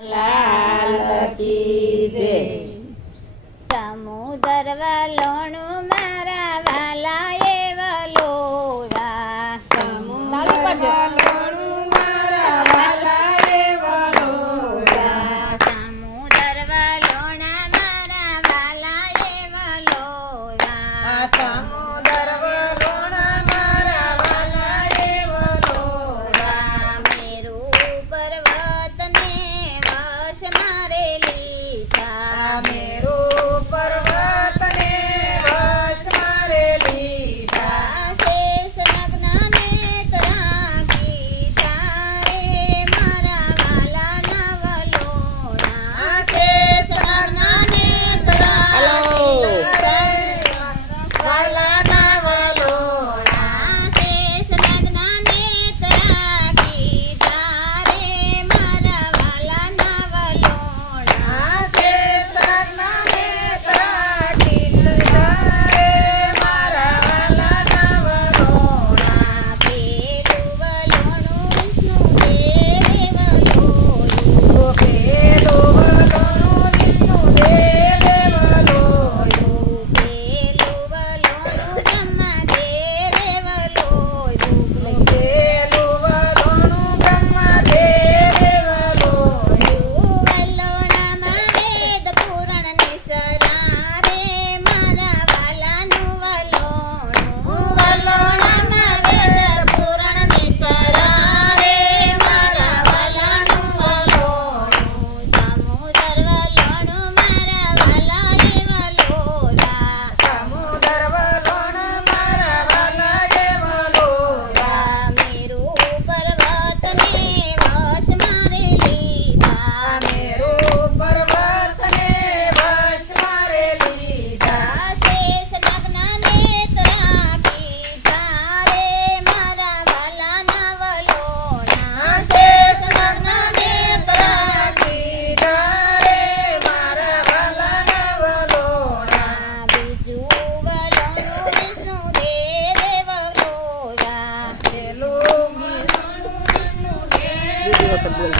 la la Welcome, Blue.